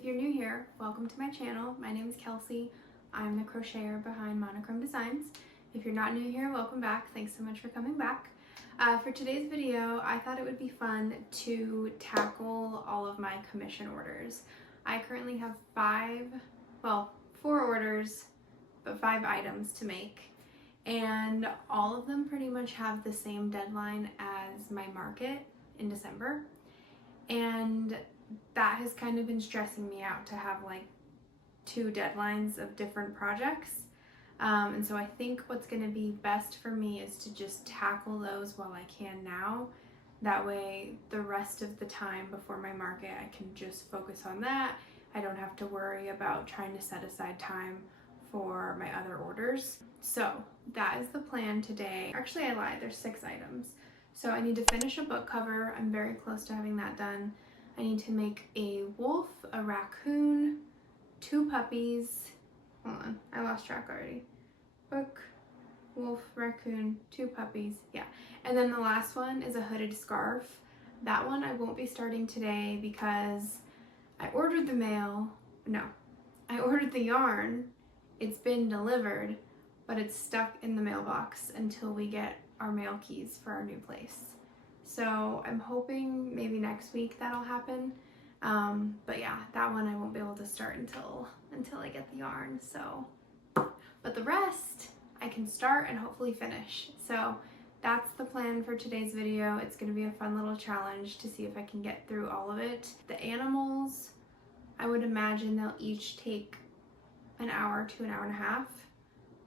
If you're new here, welcome to my channel. My name is Kelsey. I'm the crocheter behind Monochrome Designs. If you're not new here, welcome back. Thanks so much for coming back. For today's video, I thought it would be fun to tackle all of my commission orders. I currently have four orders, but 5 items to make. And all of them pretty much have the same deadline as my market in December. And that has kind of been stressing me out to have like 2 deadlines of different projects. And so I think what's going to be best for me is to just tackle those while I can now. That way the rest of the time before my market, I can just focus on that. I don't have to worry about trying to set aside time for my other orders. So that is the plan today. Actually, I lied, there's 6 items. So I need to finish a book cover. I'm very close to having that done. I need to make a wolf, a raccoon, 2 puppies. Hold on, I lost track already. Book, wolf, raccoon, 2 puppies, yeah. And then the last one is a hooded scarf. That one I won't be starting today because I ordered I ordered the yarn. It's been delivered, but it's stuck in the mailbox until we get our mail keys for our new place. So I'm hoping maybe next week that'll happen. But yeah, that one I won't be able to start until I get the yarn. So, but the rest I can start and hopefully finish. So that's the plan for today's video. It's gonna be a fun little challenge to see if I can get through all of it. The animals, I would imagine they'll each take an hour to an hour and a half.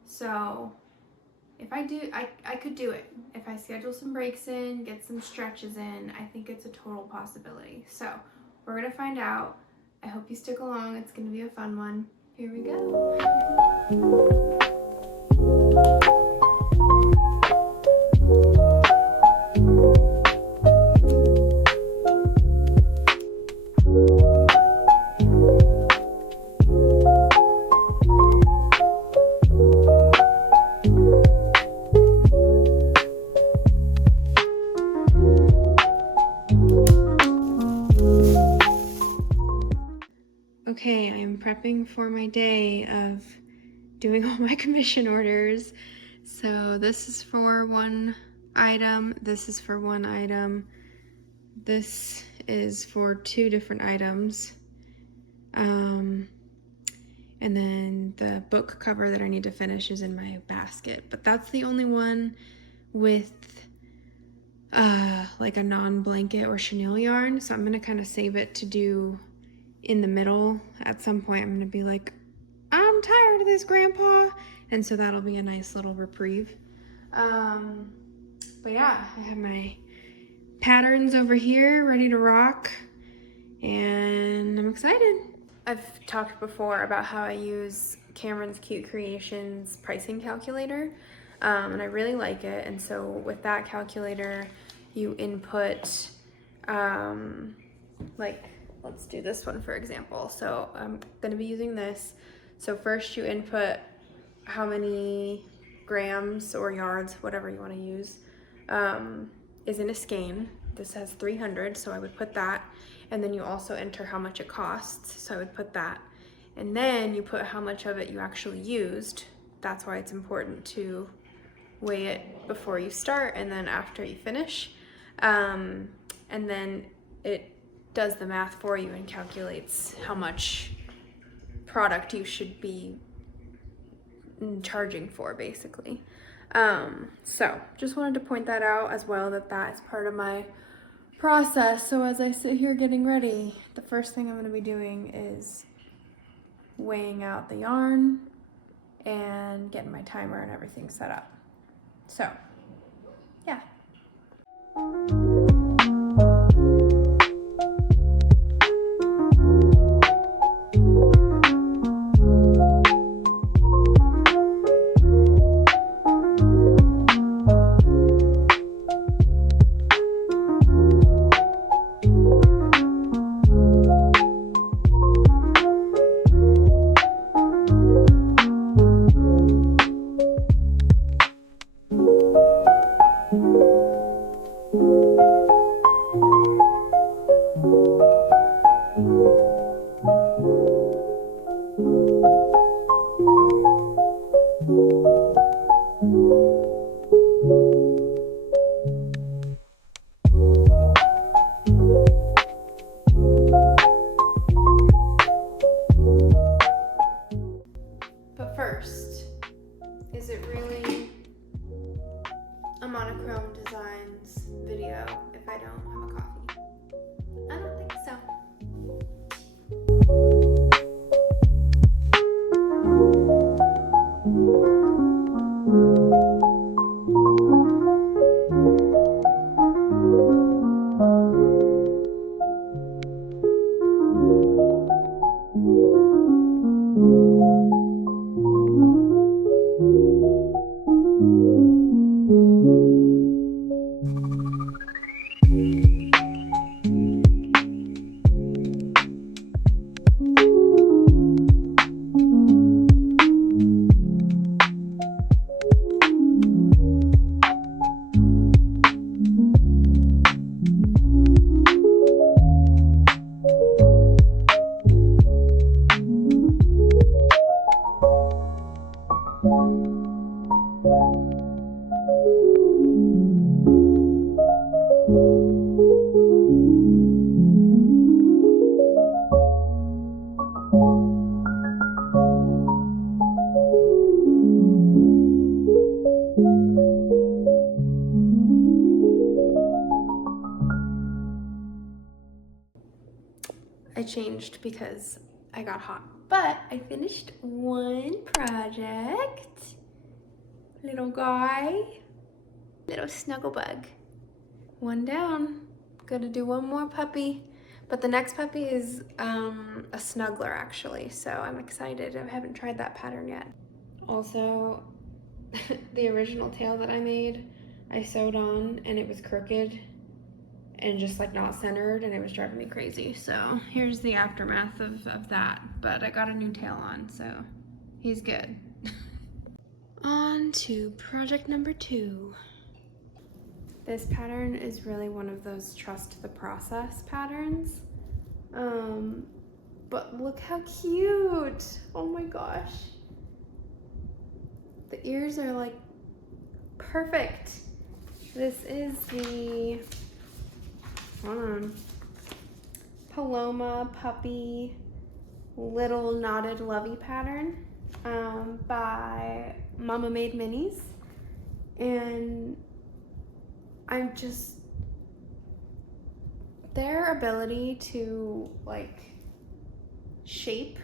So if I do, I could do it. If I schedule some breaks in, get some stretches in, I think it's a total possibility. So we're gonna find out. I hope you stick along. It's gonna be a fun one. Here we go. Okay, I'm prepping for my day of doing all my commission orders. So this is for 1 item, this is for 1 item, this is for 2 different items, and then the book cover that I need to finish is in my basket. But that's the only one with like a non-blanket or chenille yarn, so I'm gonna kind of save it to do in the middle. At some point I'm gonna be like, I'm tired of this, Grandpa, and so that'll be a nice little reprieve. But yeah, I have my patterns over here ready to rock, and I'm excited. I've talked before about how I use Cameron's Cute Creations pricing calculator, and I really like it. And so with that calculator, you input like, let's do this one for example. So I'm gonna be using this. So first you input how many grams or yards, whatever you wanna use, is in a skein. This has 300, so I would put that. And then you also enter how much it costs, so I would put that. And then you put how much of it you actually used. That's why it's important to weigh it before you start and then after you finish. And then it does the math for you and calculates how much product you should be charging for, basically. So just wanted to point that out as well, that is part of my process. So as I sit here getting ready, the first thing I'm going to be doing is weighing out the yarn and getting my timer and everything set up. So yeah. I changed because I got hot. But I finished one project. Little guy, little snuggle bug. One down. Gotta do one more puppy. But the next puppy is a snuggler actually, so I'm excited. I haven't tried that pattern yet. Also, the original tail that I made, I sewed on and it was crooked and just like not centered, and it was driving me crazy. So here's the aftermath of that, but I got a new tail on, so he's good. On to project number 2. This pattern is really one of those trust the process patterns. But look how cute. Oh my gosh. The ears are like perfect. This is the, hold on, Paloma Puppy Little Knotted Lovey pattern by Mama Made Minis. And I'm just, their ability to like shape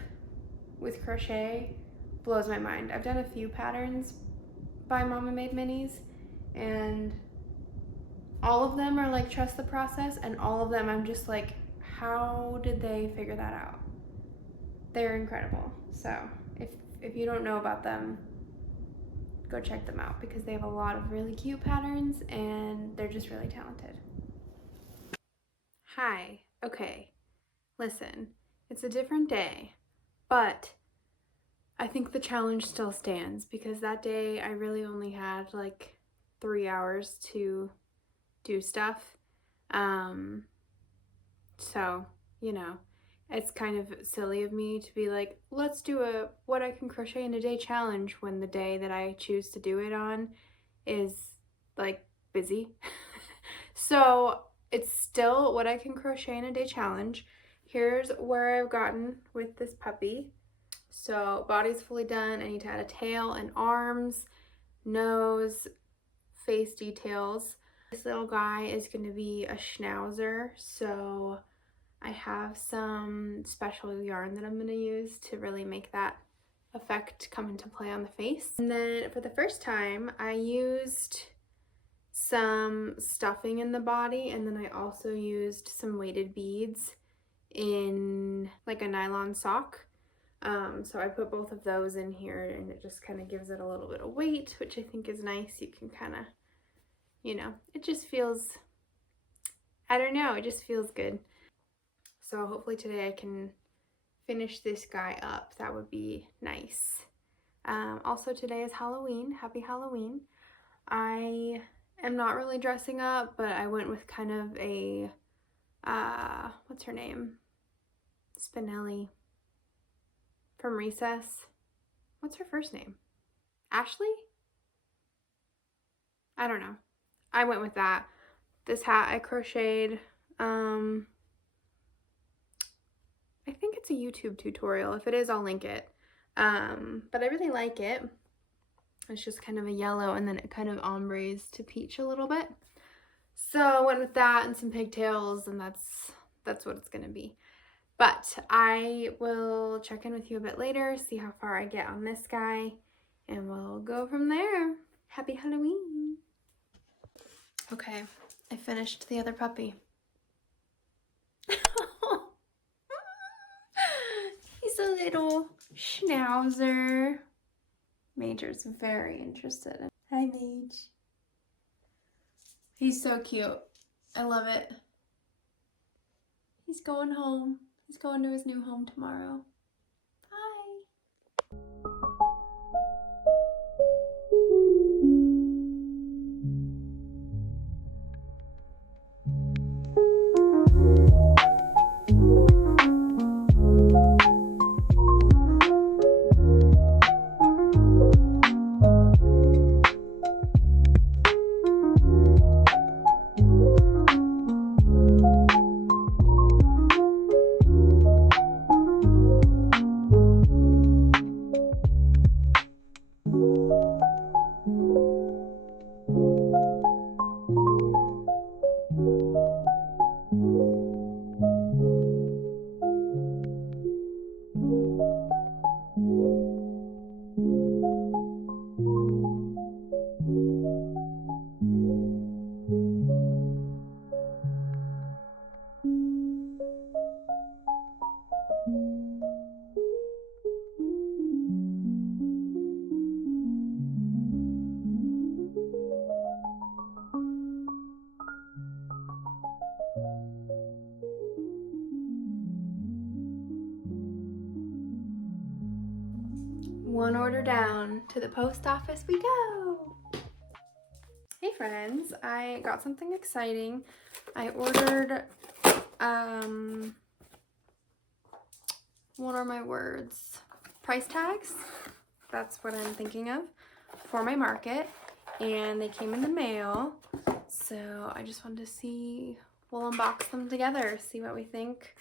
with crochet blows my mind. I've done a few patterns by Mama Made Minis, and all of them are like trust the process, and all of them I'm just like, how did they figure that out? They're incredible. So if you don't know about them, go check them out because they have a lot of really cute patterns and they're just really talented. Hi, okay, listen, it's a different day, but I think the challenge still stands because that day I really only had like 3 hours to do stuff. So, you know, it's kind of silly of me to be like, let's do a what I can crochet in a day challenge when the day that I choose to do it on is like busy. So it's still what I can crochet in a day challenge. Here's where I've gotten with this puppy. So body's fully done. I need to add a tail and arms, nose, face details. This little guy is going to be a schnauzer, so I have some special yarn that I'm going to use to really make that effect come into play on the face. And then for the first time, I used some stuffing in the body, and then I also used some weighted beads in like a nylon sock. So I put both of those in here, and it just kind of gives it a little bit of weight, which I think is nice. You can kind of, you know, it just feels, I don't know, it just feels good. So hopefully today I can finish this guy up. That would be nice. Also today is Halloween. Happy Halloween. I am not really dressing up, but I went with kind of a, what's her name? Spinelli from Recess. What's her first name? Ashley? I don't know. I went with that. This hat I crocheted. I think it's a YouTube tutorial. If it is, I'll link it. But I really like it. It's just kind of a yellow, and then it kind of ombres to peach a little bit. So I went with that and some pigtails, and that's what it's gonna be. But I will check in with you a bit later, see how far I get on this guy, and we'll go from there. Happy Halloween. Okay, I finished the other puppy. He's a little schnauzer. Major's very interested in. Hi, Mage. He's so cute. I love it. He's going home. He's going to his new home tomorrow. Bye. One order down, to the post office we go. Hey friends, I got something exciting. I ordered, what are my words? Price tags, that's what I'm thinking of, for my market, and they came in the mail, so I just wanted to see, we'll unbox them together, see what we think.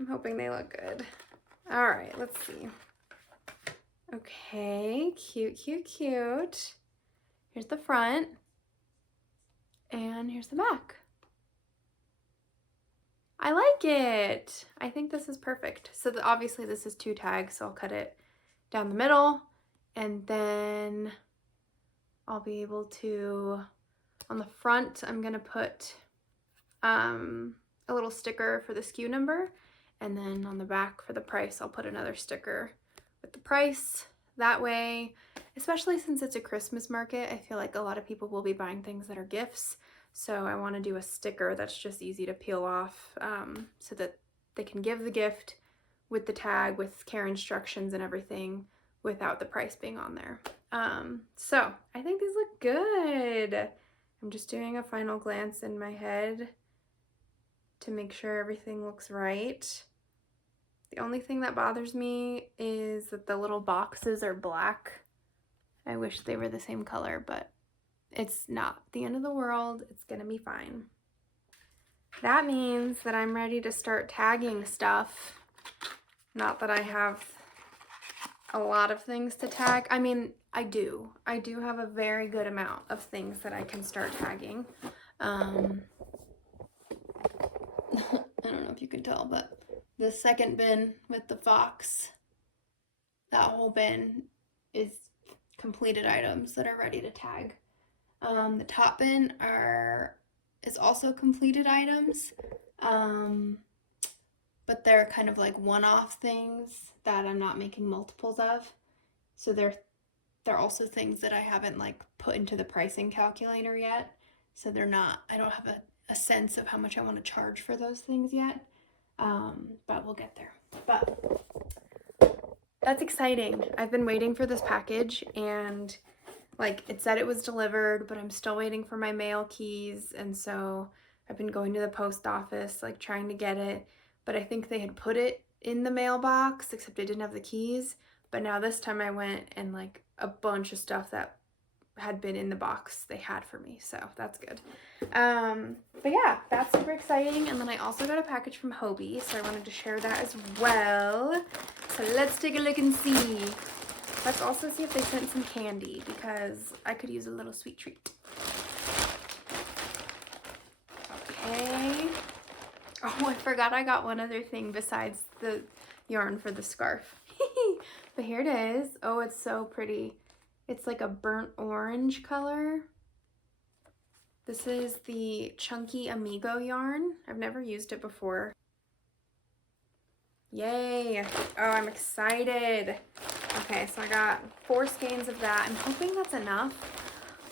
I'm hoping they look good. All right, let's see. Okay, cute, cute, cute. Here's the front, and here's the back. I like it. I think this is perfect. So obviously this is 2 tags, so I'll cut it down the middle, and then I'll be able to, on the front, I'm gonna put a little sticker for the SKU number, and then on the back for the price, I'll put another sticker with the price. That way, especially since it's a Christmas market, I feel like a lot of people will be buying things that are gifts. So I want to do a sticker that's just easy to peel off, so that they can give the gift with the tag, with care instructions and everything, without the price being on there. So I think these look good. I'm just doing a final glance in my head to make sure everything looks right. The only thing that bothers me is that the little boxes are black. I wish they were the same color, but it's not the end of the world. It's gonna be fine. That means that I'm ready to start tagging stuff. Not that I have a lot of things to tag. I mean, I do have a very good amount of things that I can start tagging. I don't know if you can tell, but the second bin with the fox, that whole bin is completed items that are ready to tag. The top bin is also completed items, but they're kind of like one-off things that I'm not making multiples of. So they're also things that I haven't like put into the pricing calculator yet. So they're not, I don't have a sense of how much I want to charge for those things yet. But we'll get there. But that's exciting. I've been waiting for this package, and like it said it was delivered, but I'm still waiting for my mail keys, and so I've been going to the post office like trying to get it, but I think they had put it in the mailbox except I didn't have the keys. But now this time I went, and like a bunch of stuff that had been in the box they had for me, so that's good. But yeah, that's super exciting. And then I also got a package from Hobie, so I wanted to share that as well. So let's take a look and see. Let's also see if they sent some candy, because I could use a little sweet treat. Okay. Oh, I forgot I got one other thing besides the yarn for the scarf. But here it is. Oh, it's so pretty. It's like a burnt orange color. This is the Chunky Amigo yarn. I've never used it before. Yay. Oh, I'm excited. Okay, so I got 4 skeins of that. I'm hoping that's enough.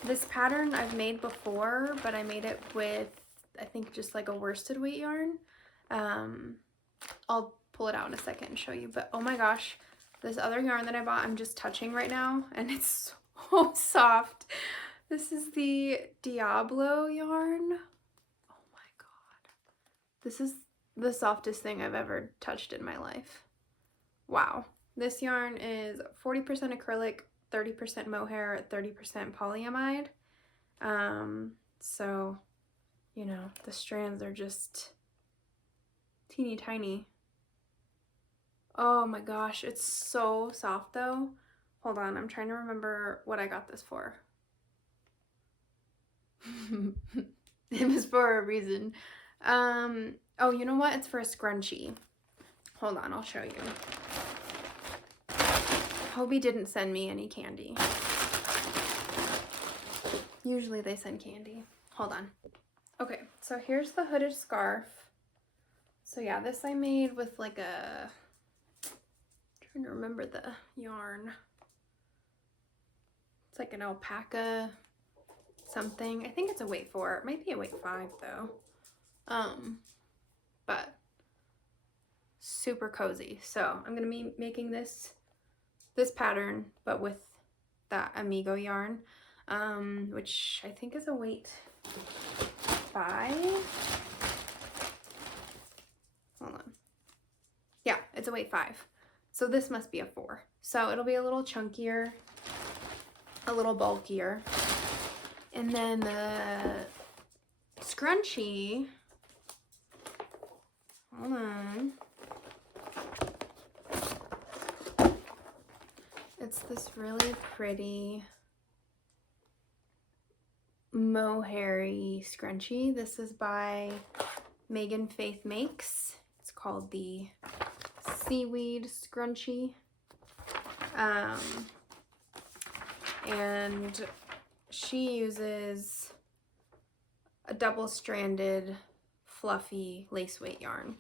This pattern I've made before, but I made it with, I think, just like a worsted weight yarn. I'll pull it out in a second and show you. But oh my gosh, this other yarn that I bought, I'm just touching right now, and it's so soft. This is the Diablo yarn. Oh my god. This is the softest thing I've ever touched in my life. Wow. This yarn is 40% acrylic, 30% mohair, 30% polyamide. So, you know, the strands are just teeny tiny. Oh my gosh, it's so soft though. Hold on, I'm trying to remember what I got this for. It was for a reason. Oh, you know what? It's for a scrunchie. Hold on, I'll show you. Hobie didn't send me any candy. Usually they send candy. Hold on. Okay, so here's the hooded scarf. So yeah, this I made with like a, I'm trying to remember the yarn. It's like an alpaca something. I think it's a weight 4. It might be a weight 5 though. But super cozy. So I'm gonna be making this this pattern, but with that Amigo yarn, which I think is a weight 5. Hold on. Yeah, it's a weight 5. So this must be a 4. So it'll be a little chunkier, a little bulkier. And then the scrunchie, hold on. It's this really pretty mohairy scrunchie. This is by Megan Faith Makes. It's called the Seaweed Scrunchie. And she uses a double-stranded fluffy lace weight yarn.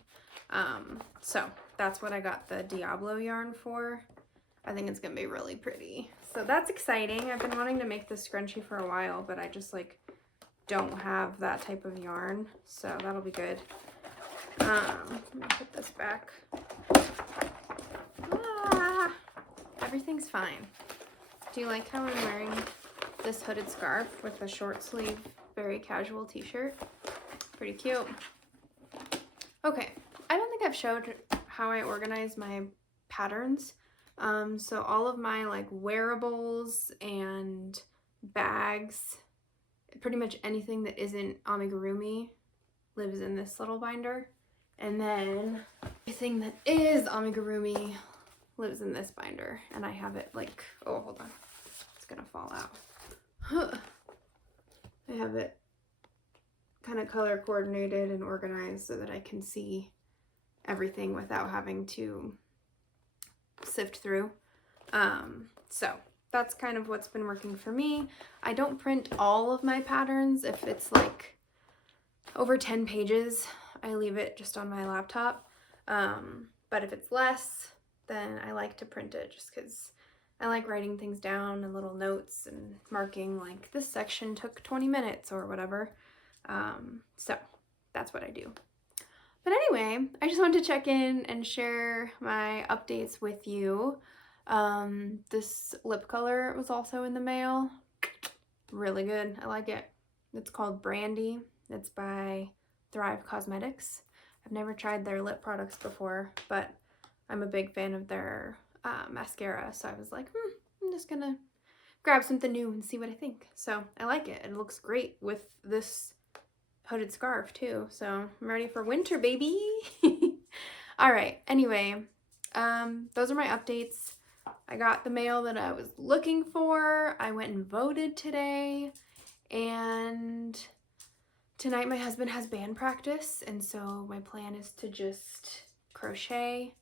So that's what I got the Diablo yarn for. I think it's gonna be really pretty. So that's exciting. I've been wanting to make this scrunchie for a while, but I just like don't have that type of yarn. So that'll be good. Let me put this back. Ah, everything's fine. Do you like how I'm wearing this hooded scarf with a short sleeve, very casual t-shirt? Pretty cute. Okay, I don't think I've showed how I organize my patterns. So all of my like wearables and bags, pretty much anything that isn't amigurumi lives in this little binder. And then everything that is amigurumi lives in this binder. And I have it like, oh, hold on. It's gonna fall out. I have it kind of color coordinated and organized so that I can see everything without having to sift through. So that's kind of what's been working for me. I don't print all of my patterns. If it's like over 10 pages, I leave it just on my laptop. But if it's less, then I like to print it just because I like writing things down and little notes and marking like this section took 20 minutes or whatever. So that's what I do. But anyway, I just wanted to check in and share my updates with you. This lip color was also in the mail. Really good. I like it. It's called Brandy. It's by Thrive Cosmetics. I've never tried their lip products before, but I'm a big fan of their mascara. So I was like, I'm just gonna grab something new and see what I think. So I like it. It looks great with this hooded scarf too. So I'm ready for winter, baby. All right. Anyway, those are my updates. I got the mail that I was looking for. I went and voted today, and tonight my husband has band practice, and so my plan is to just crochet.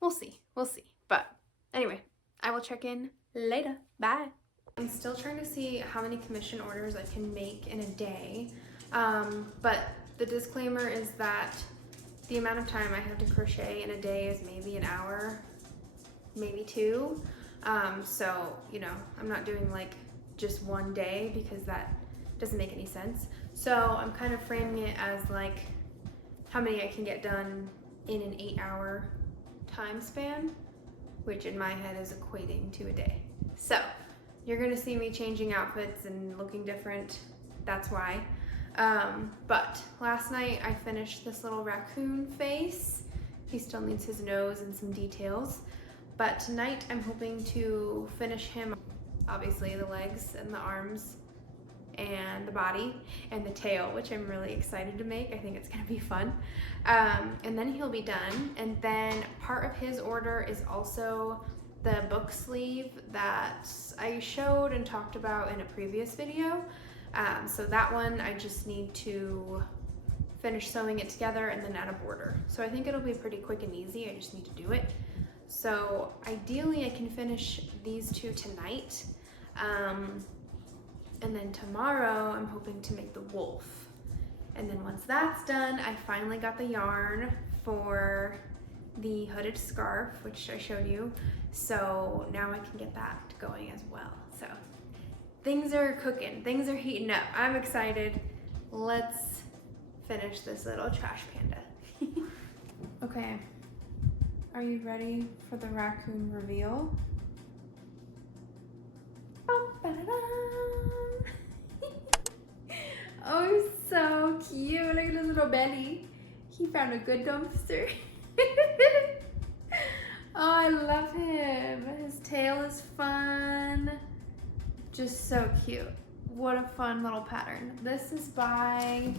We'll see. We'll see. But anyway, I will check in later. Bye. I'm still trying to see how many commission orders I can make in a day. But the disclaimer is that the amount of time I have to crochet in a day is maybe an hour, maybe 2. So, you know, I'm not doing like just one day because that doesn't make any sense. So I'm kind of framing it as like how many I can get done in an 8-hour time span, which in my head is equating to a day. So you're gonna see me changing outfits and looking different. That's why. But last night I finished this little raccoon face. He still needs his nose and some details. But tonight I'm hoping to finish him, obviously the legs and the arms and the body and the tail, which I'm really excited to make. I think it's gonna be fun. And then he'll be done. And then part of his order is also the book sleeve that I showed and talked about in a previous video. So that one I just need to finish sewing it together and then add a border. So I think it'll be pretty quick and easy. I just need to do it. So ideally I can finish these 2 tonight. And then tomorrow I'm hoping to make the wolf. And then once that's done, I finally got the yarn for the hooded scarf, which I showed you. So now I can get that going as well. So things are cooking, things are heating up. I'm excited. Let's finish this little trash panda. Okay, are you ready for the raccoon reveal? Oh, he's so cute. Look at his little belly. He found a good dumpster. Oh, I love him. His tail is fun. Just so cute. What a fun little pattern. This is by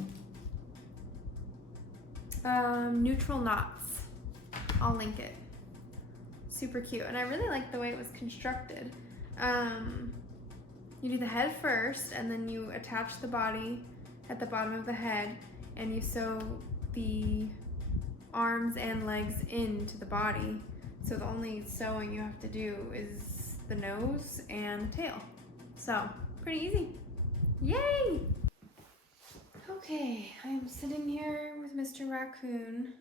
Neutral Knots. I'll link it. Super cute. And I really like the way it was constructed. You do the head first, and then you attach the body at the bottom of the head, and you sew the arms and legs into the body. So the only sewing you have to do is the nose and the tail. So pretty easy. Yay! Okay, I am sitting here with Mr. Raccoon.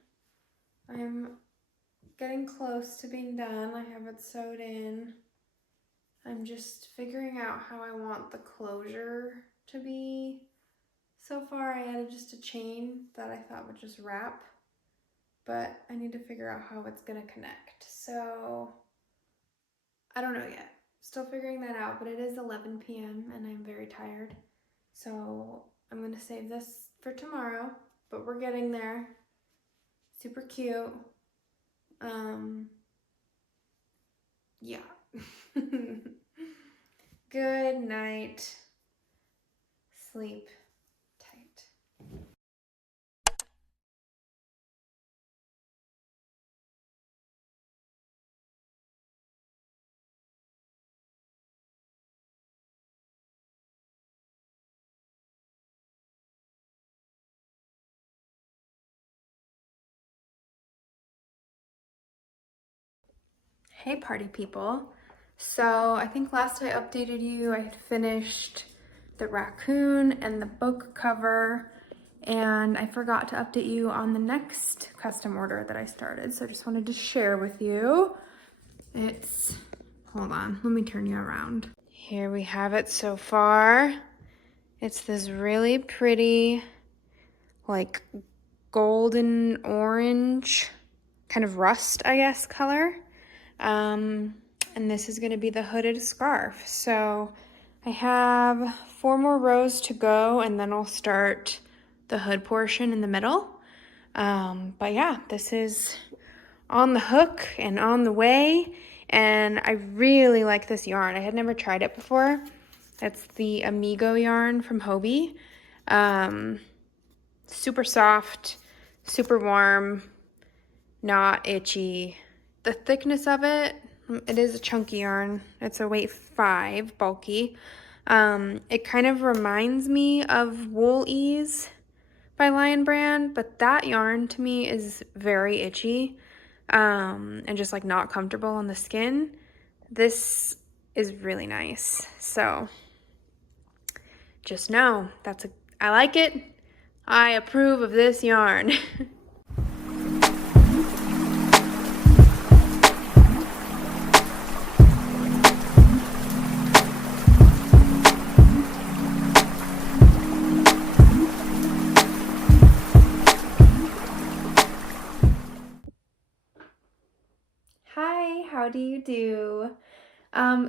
I am getting close to being done. I have it sewed in. I'm just figuring out how I want the closure to be. So far I added just a chain that I thought would just wrap, but I need to figure out how it's gonna connect. So I don't know yet. Still figuring that out, but it is 11 p.m. and I'm very tired. So I'm gonna save this for tomorrow, but we're getting there. Super cute. Yeah. Good night. Sleep tight. Hey party people. So I think last I updated you, I had finished the raccoon and the book cover, and I forgot to update you on the next custom order that I started. So I just wanted to share with you. It's, hold on, let me turn you around. Here we have it so far. It's this really pretty, like golden orange, kind of rust, I guess, color. And this is gonna be the hooded scarf. So I have 4 more rows to go, and then I'll start the hood portion in the middle. But yeah, this is on the hook and on the way, and I really like this yarn. I had never tried it before. It's the Amigo yarn from Hobie. Super soft, super warm, not itchy. The thickness of it, it is a chunky yarn. It's a weight 5, bulky. It kind of reminds me of Wool Ease by Lion Brand, but that yarn to me is very itchy and just like not comfortable on the skin. This is really nice. So just know I like it. I approve of this yarn. Hi, how do you do?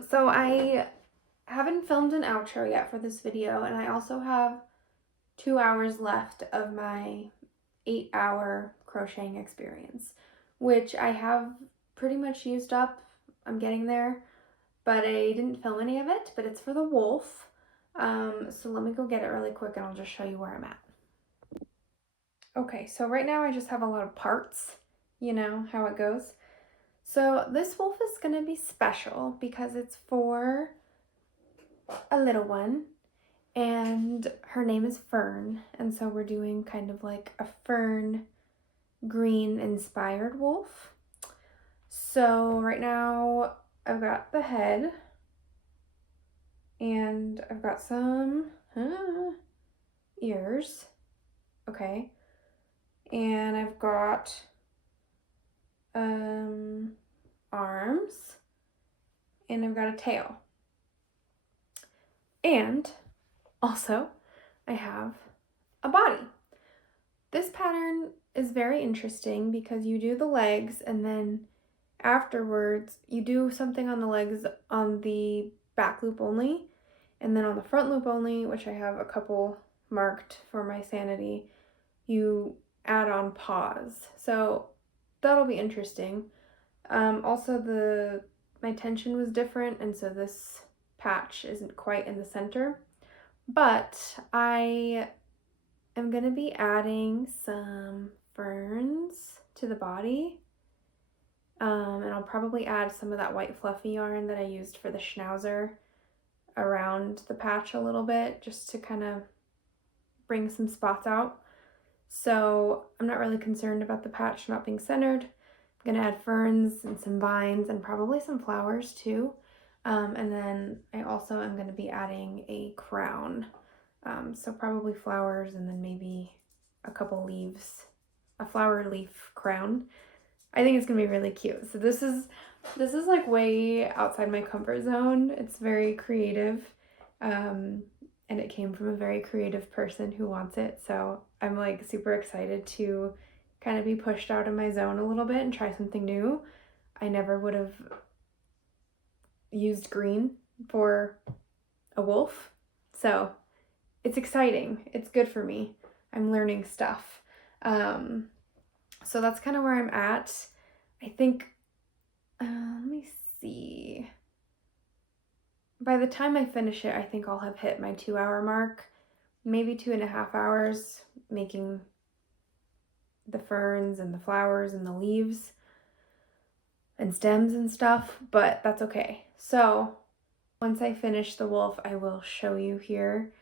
So I haven't filmed an outro yet for this video, and I also have 2 hours left of my 8-hour crocheting experience, which I have pretty much used up. I'm getting there, but I didn't film any of it, but it's for the wolf. So let me go get it really quick and I'll just show you where I'm at. Okay, so right now I just have a lot of parts, you know how it goes. So this wolf is gonna be special because it's for a little one, and her name is Fern, and so we're doing kind of like a fern green inspired wolf. So right now I've got the head, and I've got some ears, okay, and I've got arms, and I've got a tail, and also I have a body. This pattern is very interesting because you do the legs, and then afterwards you do something on the legs on the back loop only, and then on the front loop only, which I have a couple marked for my sanity, you add on paws. So that'll be interesting. Also, my tension was different, and so this patch isn't quite in the center. But I am going to be adding some ferns to the body. And I'll probably add some of that white fluffy yarn that I used for the schnauzer around the patch a little bit, just to kind of bring some spots out. So I'm not really concerned about the patch not being centered. I'm gonna add ferns and some vines and probably some flowers too. And then I also am gonna be adding a crown. So probably flowers and then maybe a couple leaves, a flower leaf crown. I think it's gonna be really cute. So this is like way outside my comfort zone. It's very creative, and it came from a very creative person who wants it. So I'm like super excited to kind of be pushed out of my zone a little bit and try something new. I never would have used green for a wolf, so it's exciting. It's good for me. I'm learning stuff. So that's kind of where I'm at. I think, let me see. By the time I finish it, I think I'll have hit my 2-hour mark, maybe 2.5 hours, making the ferns and the flowers and the leaves and stems and stuff, but that's okay. So once I finish the wolf, I will show you here.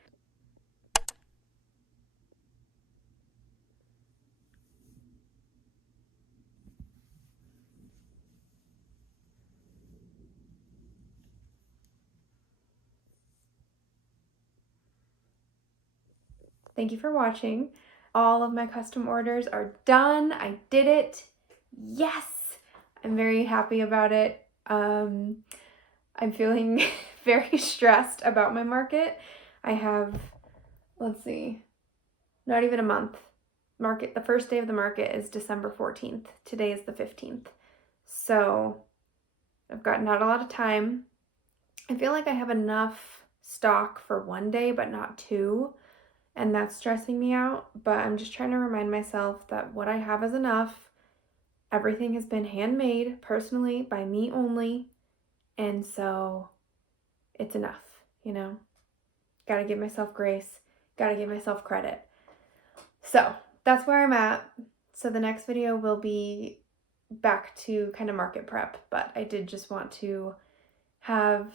Thank you for watching. All of my custom orders are done. I did it. Yes! I'm very happy about it. I'm feeling very stressed about my market. I have, let's see, not even a month. The first day of the market is December 14th. Today is the 15th. So I've got not a lot of time. I feel like I have enough stock for one day, but not two. And that's stressing me out. But I'm just trying to remind myself that what I have is enough. Everything has been handmade personally by me only. And so it's enough, you know? Gotta give myself grace. Gotta give myself credit. So that's where I'm at. So the next video will be back to kind of market prep, but I did just want to have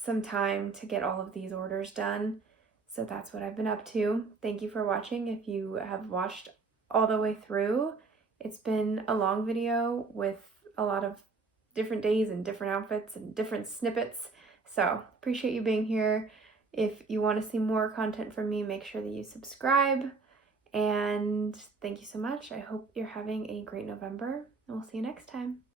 some time to get all of these orders done. So that's what I've been up to. Thank you for watching. If you have watched all the way through, it's been a long video with a lot of different days and different outfits and different snippets. So appreciate you being here. If you want to see more content from me, make sure that you subscribe. And thank you so much. I hope you're having a great November, and we'll see you next time.